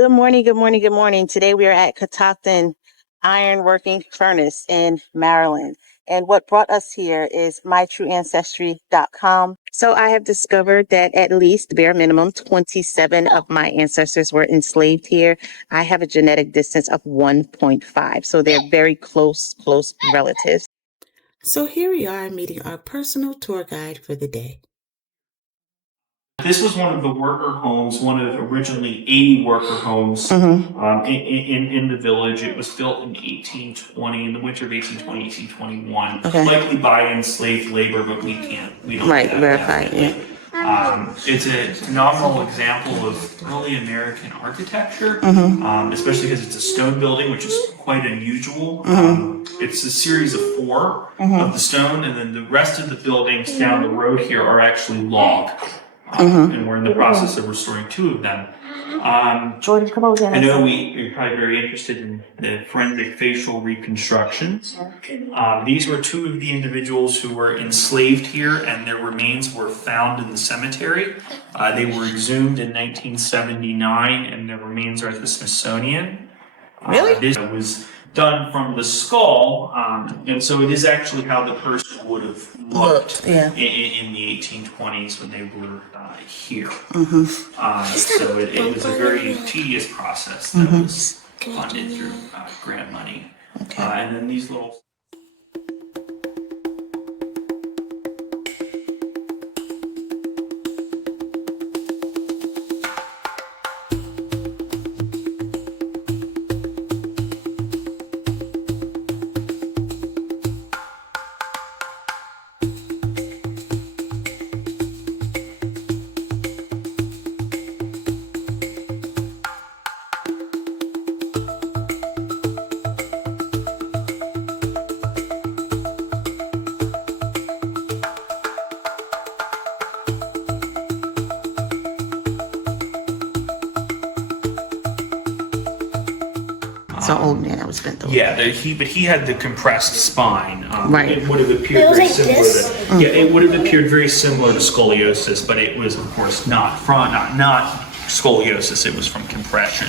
Good morning, good morning, good morning. Today we are at Catoctin Iron Furnace in Maryland. And what brought us here is mytrueancestry.com. So I have discovered that at least bare minimum 27 of my ancestors were enslaved here. I have a genetic distance of 1.5. So they're very close relatives. So here we are meeting our personal tour guide for the day. This was one of the worker homes, one of originally 80 worker homes in the village. It was built in 1820, in the winter of 1820, 1821, likely by enslaved labor, but we don't verify it. Yeah. It's a phenomenal example of early American architecture, especially because it's a stone building, which is quite unusual. It's a series of 4 of the stone, and then the rest of the buildings down the road here are actually log. And we're in the process of restoring 2 of them. Jordan, come over here. I know you're probably very interested in the forensic facial reconstructions. These were 2 of the individuals who were enslaved here, and their remains were found in the cemetery. They were exhumed in 1979, and their remains are at the Smithsonian. Really? This was done from the skull, and so it is actually how the person would have looked in the 1820s when they were here. So it was a very tedious process that was funded through grant money. And then these little... It's an old man that was bent over. Yeah, but he had the compressed spine. Right. It would have appeared very similar to, it would have appeared very similar to scoliosis, but it was, of course, not scoliosis. It was from compression.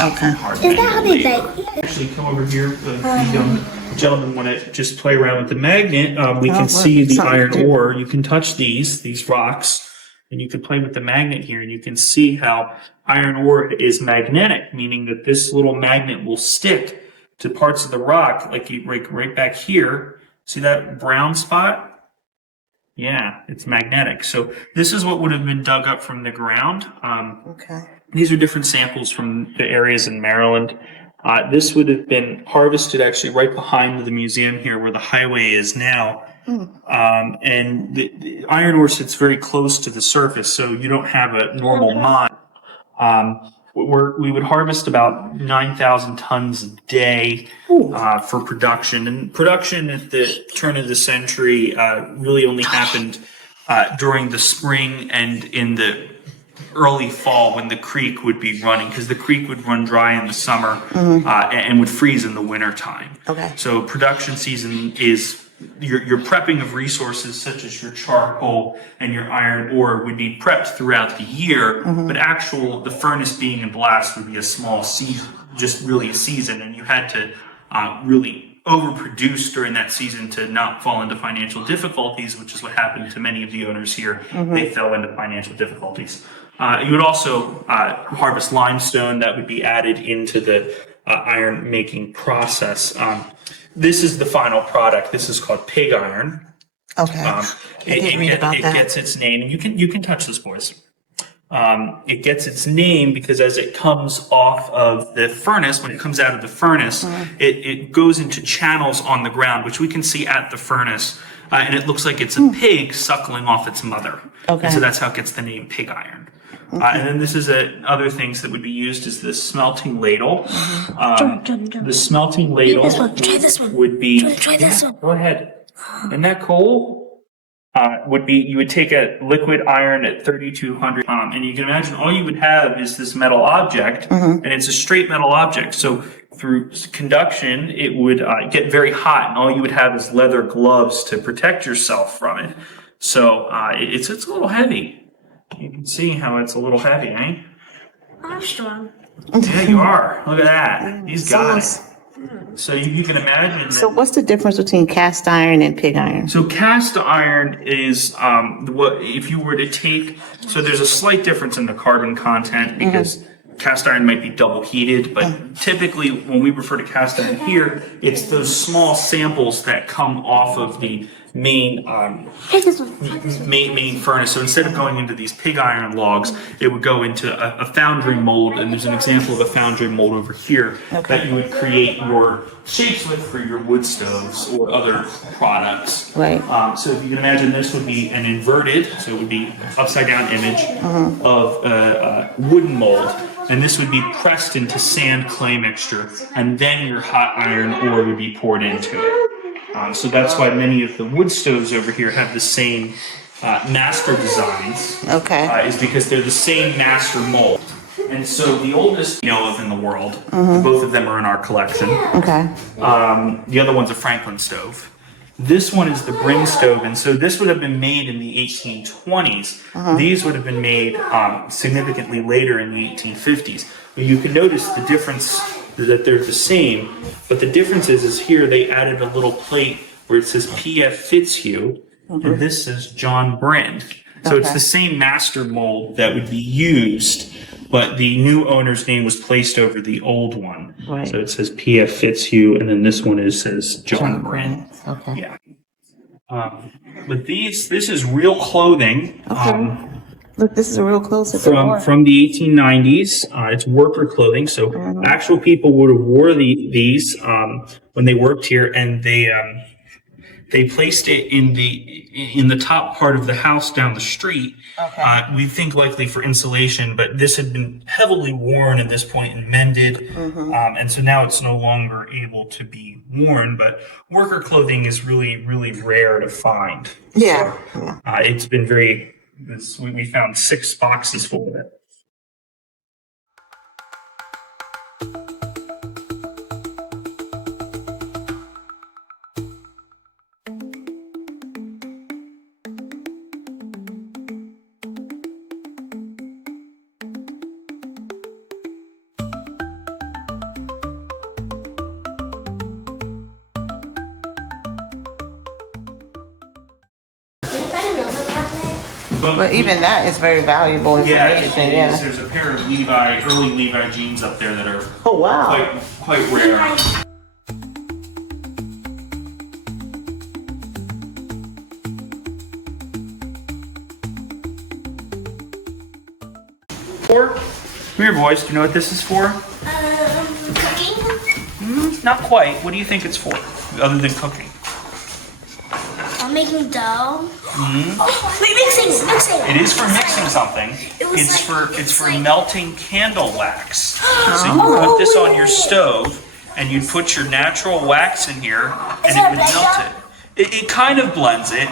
Okay. Is that how they bake? Actually, come over here. The young gentlemen want to just play around with the magnet. We can see the iron ore. You can touch these rocks, and you can play with the magnet here, and you can see how iron ore is magnetic, meaning that this little magnet will stick to parts of the rock, like right back here. See that brown spot? Yeah, it's magnetic. So this is what would have been dug up from the ground. These are different samples from the areas in Maryland. This would have been harvested actually right behind the museum here where the highway is now. And the iron ore sits very close to the surface, so you don't have a normal mine. We would harvest about 9,000 tons a day for production. And production at the turn of the century really only happened during the spring and in the early fall when the creek would be running, because the creek would run dry in the summer and would freeze in the winter time. So production season is your prepping of resources such as your charcoal and your iron ore would be prepped throughout the year, but the furnace being in blast would be a small season, just really a season, and you had to really overproduce during that season to not fall into financial difficulties, which is what happened to many of the owners here. They fell into financial difficulties. You would also harvest limestone that would be added into the iron making process. This is the final product. This is called pig iron. It gets its name, and you can touch this, boys. It gets its name because as it comes off of the furnace, when it comes out of the furnace, it goes into channels on the ground, which we can see at the furnace, and it looks like it's a pig suckling off its mother. And so that's how it gets the name pig iron. And then this is other things that would be used is the smelting ladle. The smelting ladle would be... Try this one. Go ahead. Isn't that cool? You would take a liquid iron at 3,200, and you can imagine all you would have is this metal object, and it's a straight metal object. So through conduction, it would get very hot, and all you would have is leather gloves to protect yourself from it. So it's a little heavy. You can see how it's a little heavy, eh? I'm strong. Yeah, you are. Look at that. He's got it. So you can imagine. So what's the difference between cast iron and pig iron? So cast iron is what if you were to take. So there's a slight difference in the carbon content because cast iron might be double heated, but typically when we refer to cast iron here, it's those small samples that come off of the main main furnace. So instead of going into these pig iron logs, it would go into a foundry mold, and there's an example of a foundry mold over here that you would create your shapes with for your wood stoves or other products. Right. So if you can imagine, this would be an inverted, so it would be upside down image of a wooden mold. And this would be pressed into sand clay mixture, and then your hot iron ore would be poured into it. So that's why many of the wood stoves over here have the same master designs. Okay. Is because they're the same master mold. And so the oldest we know of in the world, both of them are in our collection. Okay. The other one's a Franklin stove. This one is the Bryn stove, and so this would have been made in the 1820s. These would have been made significantly later in the 1850s. But you can notice the difference that they're the same, but the difference is here they added a little plate where it says P.F. Fitzhugh, and this says John Bryn. So it's the same master mold that would be used, but the new owner's name was placed over the old one. Right. So it says P.F. Fitzhugh, and then this one says John Bryn. Okay. Yeah. But this is real clothing. Okay. Look, this is a real close From the 1890s. It's worker clothing, so actual people would have wore these when they worked here, and they placed it in the top part of the house down the street. Okay. We think likely for insulation, but this had been heavily worn at this point and mended, and so now it's no longer able to be worn. But worker clothing is really, really rare to find. Yeah. So, it's been very. We found 6 boxes full of it. But even that is very valuable information. Yeah, there's a pair of early Levi jeans up there that are quite rare. Come here, boys. Do you know what this is for? Cooking. Not quite. What do you think it's for, other than cooking? I'm making dough. Oh, wait, mixing. It is for mixing something. It's for melting candle wax. So you put this on your stove, and you'd put your natural wax in here, and it would melt it. It kind of blends it,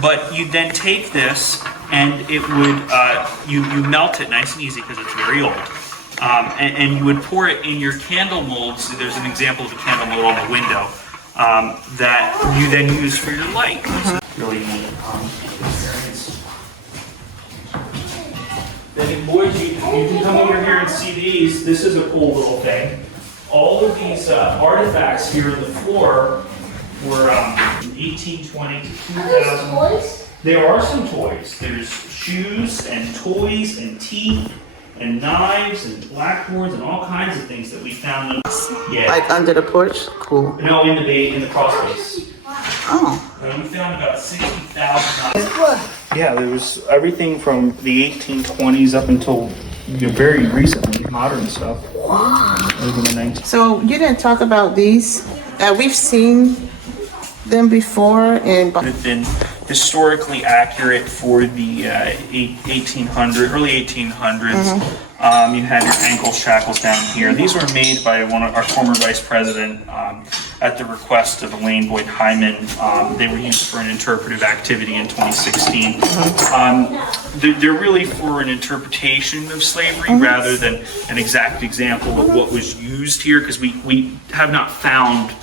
but you then take this, and it would you melt it nice and easy because it's very old. And you would pour it in your candle molds. There's an example of a candle mold on the window. That you then use for your light. Really neat experience. Then, boys, you can come over here and see these. This is a cool little thing. All of these artifacts here on the floor were 1820 to 2000. Toys? There are some toys. There's shoes and toys and teeth and knives and blackboards and all kinds of things that we found. Yeah. Like under the porch? Cool. No, in the crawl space. Oh. We found about 60,000 knives. Yeah, there was everything from the 1820s up until very recently, modern stuff. Wow. Maybe in the 19th. So you didn't talk about these. We've seen them before in. Have been historically accurate for the 1800s, early 1800s. You had your ankle shackles down here. These were made by one of our former vice president at the request of Elaine Boyd Hyman. They were used for an interpretive activity in 2016. They're really for an interpretation of slavery rather than an exact example of what was used here, because we have not found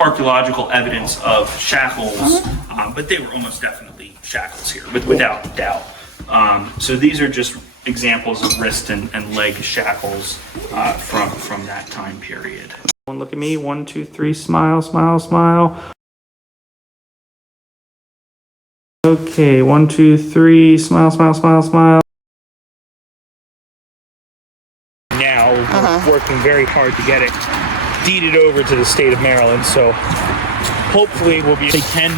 archaeological evidence of shackles, but they were almost definitely shackles here, without doubt. So these are just examples of wrist and leg shackles from that time period. Look at me, 1, 2, 3, smile, smile, smile. Okay, 1, 2, 3, smile, smile, smile, smile. Now we're working very hard to get it deeded over to the state of Maryland, so hopefully they can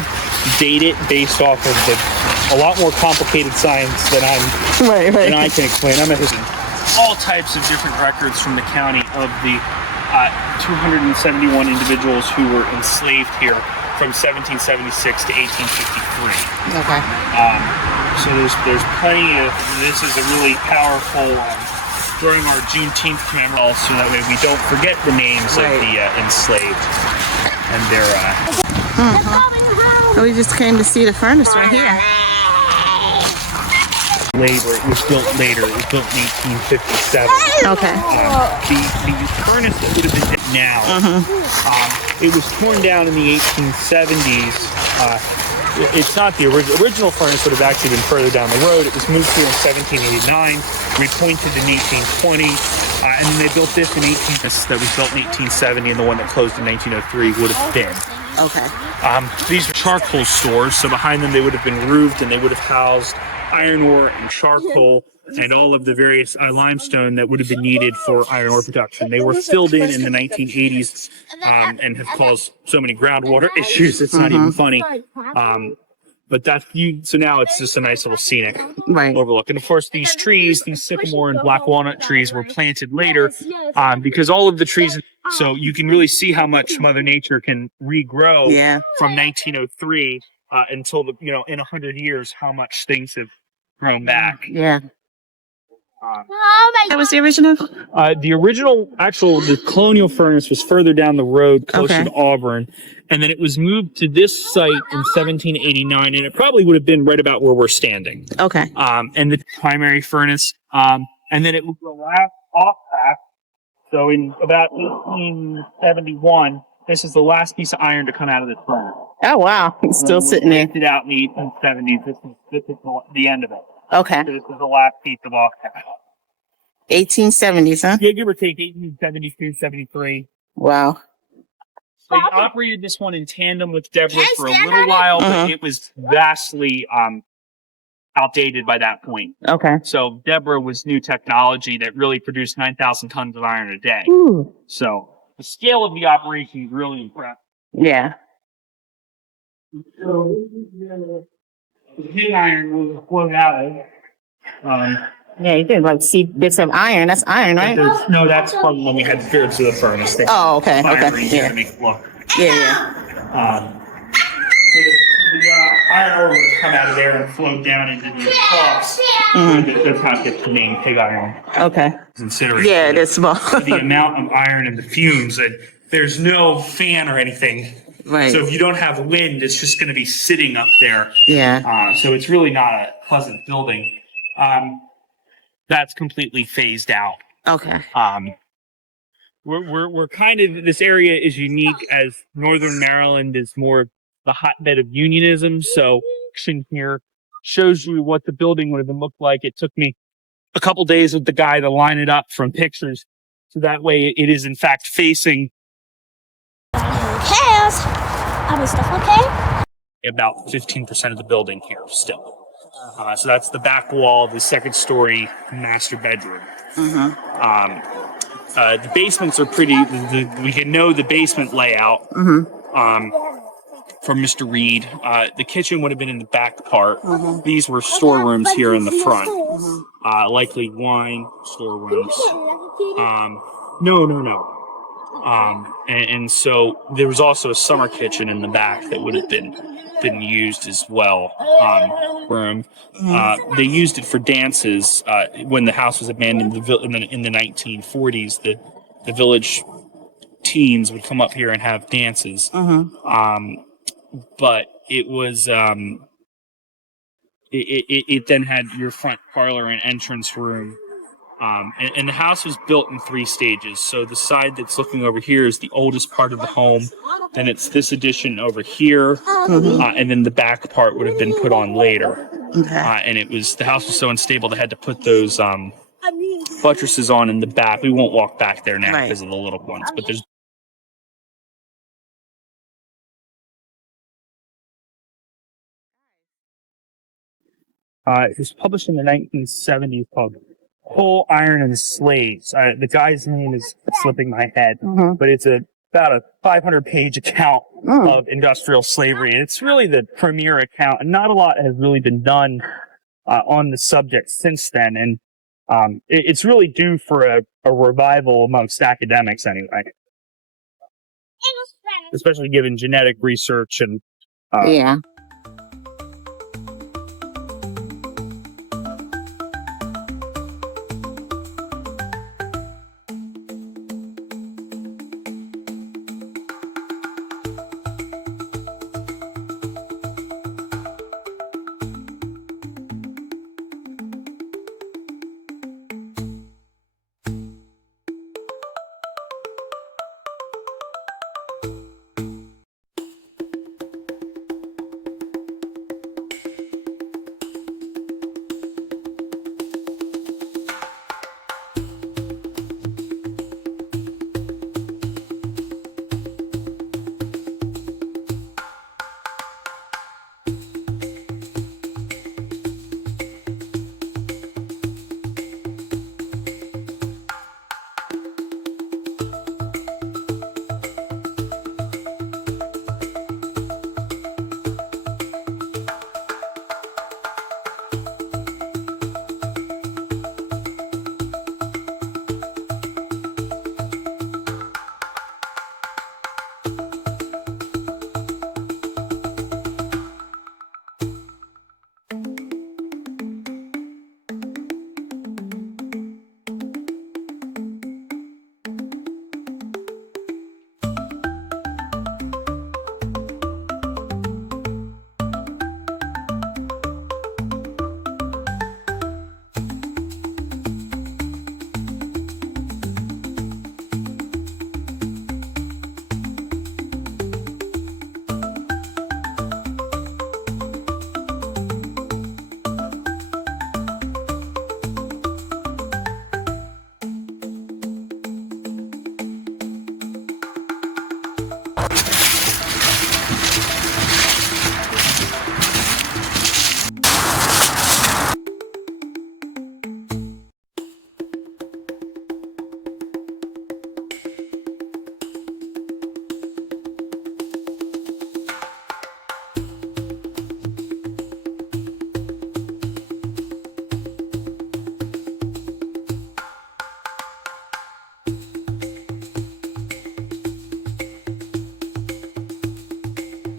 date it based off of a lot more complicated science than than I can explain. I'm all types of different records from the county of the 271 individuals who were enslaved here from 1776 to 1853. Okay. So there's plenty of, this is a really powerful, during our Juneteenth commemoration, so that way we don't forget the names of the enslaved and their... We just came to see the furnace right here. Labor, it was built later, it was built in 1857. Okay. The furnace that would have been now, it was torn down in the 1870s. It's not the original furnace would have actually been further down the road. It was moved here in 1789, repointed in 1820, and then they built this in that was built in 1870, and the one that closed in 1903 would have been. Okay. These were charcoal stores, so behind them they would have been roofed, and they would have housed iron ore and charcoal and all of the various limestone that would have been needed for iron ore production. They were filled in the 1980s and have caused so many groundwater issues. It's not even funny. But so now it's just a nice little scenic overlook. And of course, these trees, these sycamore and black walnut trees, were planted later because all of the trees. So you can really see how much Mother Nature can regrow from 1903 until in 100 years, how much things have grown back. Yeah. That was the original? The colonial furnace was further down the road, closer to Auburn. And then it was moved to this site in 1789, and it probably would have been right about where we're standing. Okay. And the primary furnace. And then it would go off back. So in about 1871, this is the last piece of iron to come out of this furnace. Oh, wow. It's still sitting there. It out in the 1870s. This is the end of it. Okay. So this is the last piece of off. 1870s, huh? Yeah, give or take 1872, 73. Wow. They operated this one in tandem with Deborah for a little while, but it was vastly outdated by that point. Okay. So Deborah was new technology that really produced 9,000 tons of iron a day. Ooh. So the scale of the operation is really impressive. Yeah. So the pig iron will float out of. Yeah, you can see bits of iron. That's iron, right? No, that's from when we had spirits of the furnace. Oh, okay. Okay. Yeah. To make it look. Yeah. So the iron ore would come out of there and float down into the troughs. That's how it gets the name pig iron. Okay. Considering Yeah, it is small. the amount of iron and the fumes, and there's no fan or anything. Right. So if you don't have wind, it's just going to be sitting up there. Yeah. So it's really not a pleasant building. That's completely phased out. Okay. We're kind of, this area is unique as Northern Maryland is more the hotbed of unionism. So here shows you what the building would have looked like. It took me a couple days with the guy to line it up from pictures. So that way it is in fact facing Chaos. Are stuff okay? about 15% of the building here still. So that's the back wall of the second story master bedroom. The basements are pretty, we can know the basement layout from Mr. Reed. The kitchen would have been in the back part. These were storerooms here in the front. Likely wine storerooms. No. And so there was also a summer kitchen in the back that would have been used as well. They used it for dances when the house was abandoned in the 1940s. The village teens would come up here and have dances. But it was it then had your front parlor and entrance room And the house was built in 3 stages. So the side that's looking over here is the oldest part of the home. Then it's this addition over here, and then the back part would have been put on later. Okay. And the house was so unstable they had to put those buttresses on in the back. We won't walk back there now because of the little ones, but there's. It was published in the 1970s called Coal, Iron, and Slaves. The guy's name is slipping my head, but it's about a 500-page account of industrial slavery. And it's really the premier account, and not a lot has really been done on the subject since then. And it's really due for a revival amongst academics anyway, especially given genetic research and Yeah.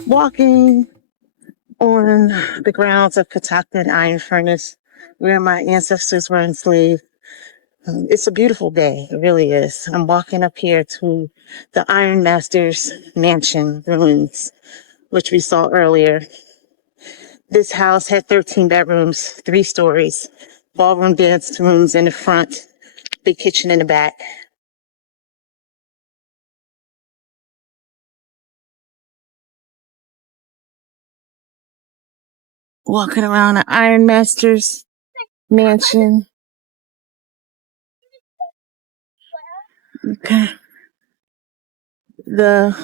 Walking on the grounds of Catoctin Iron Furnace, where my ancestors were enslaved. It's a beautiful day. It really is. I'm walking up here to the Iron Master's mansion ruins, which we saw earlier. This house had 13 bedrooms, 3 stories, ballroom dance rooms in the front, big kitchen in the back. Walking around the Iron Master's mansion. Okay. The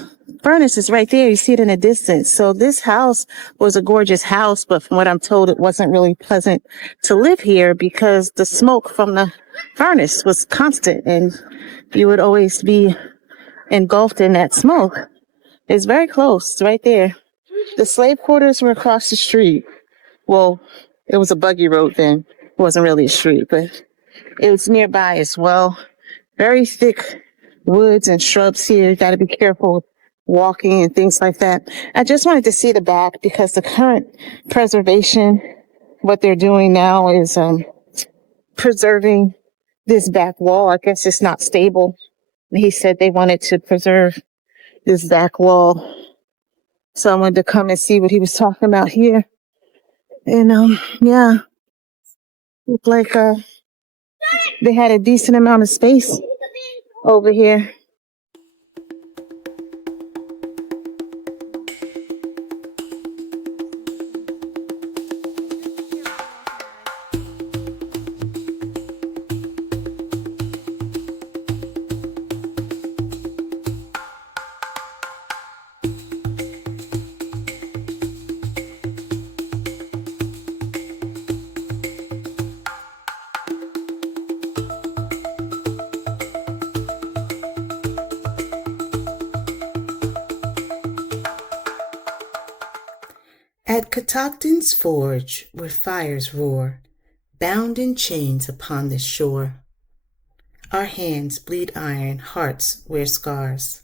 furnace is right there. You see it in the distance. So this house was a gorgeous house, but from what I'm told, it wasn't really pleasant to live here because the smoke from the furnace was constant and you would always be engulfed in that smoke. It's very close, right there. The slave quarters were across the street. Well, it was a buggy road then. It wasn't really a street, but it was nearby as well. Very thick woods and shrubs here. You got to be careful walking and things like that. I just wanted to see the back because the current preservation, what they're doing now is preserving this back wall. I guess it's not stable. He said they wanted to preserve this back wall. So I wanted to come and see what he was talking about here. And yeah, looked like They had a decent amount of space over here. At Catoctin's forge, where fires roar, bound in chains upon this shore, our hands bleed iron, hearts wear scars,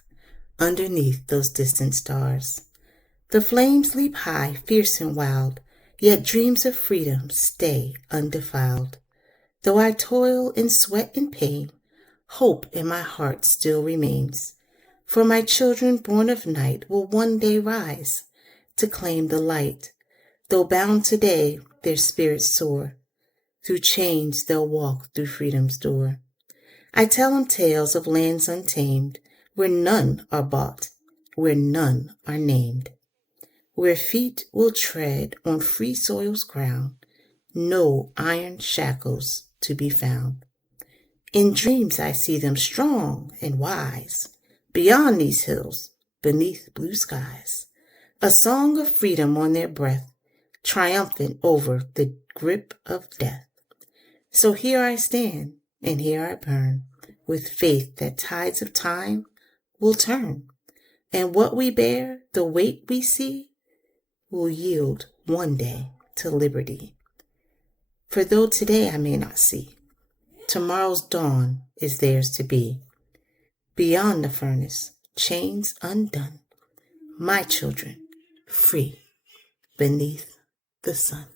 underneath those distant stars. The flames leap high, fierce and wild, yet dreams of freedom stay undefiled. Though I toil in sweat and pain, hope in my heart still remains. For my children born of night will one day rise to claim the light. Though bound today, their spirits soar. Through chains they'll walk through freedom's door. I tell them tales of lands untamed, where none are bought, where none are named. Where feet will tread on free soil's ground, no iron shackles to be found. In dreams I see them strong and wise, beyond these hills, beneath blue skies. A song of freedom on their breath, triumphant over the grip of death. So here I stand, and here I burn, with faith that tides of time will turn. And what we bear, the weight we see, will yield one day to liberty. For though today I may not see, tomorrow's dawn is theirs to be. Beyond the furnace, chains undone, my children free beneath the sun.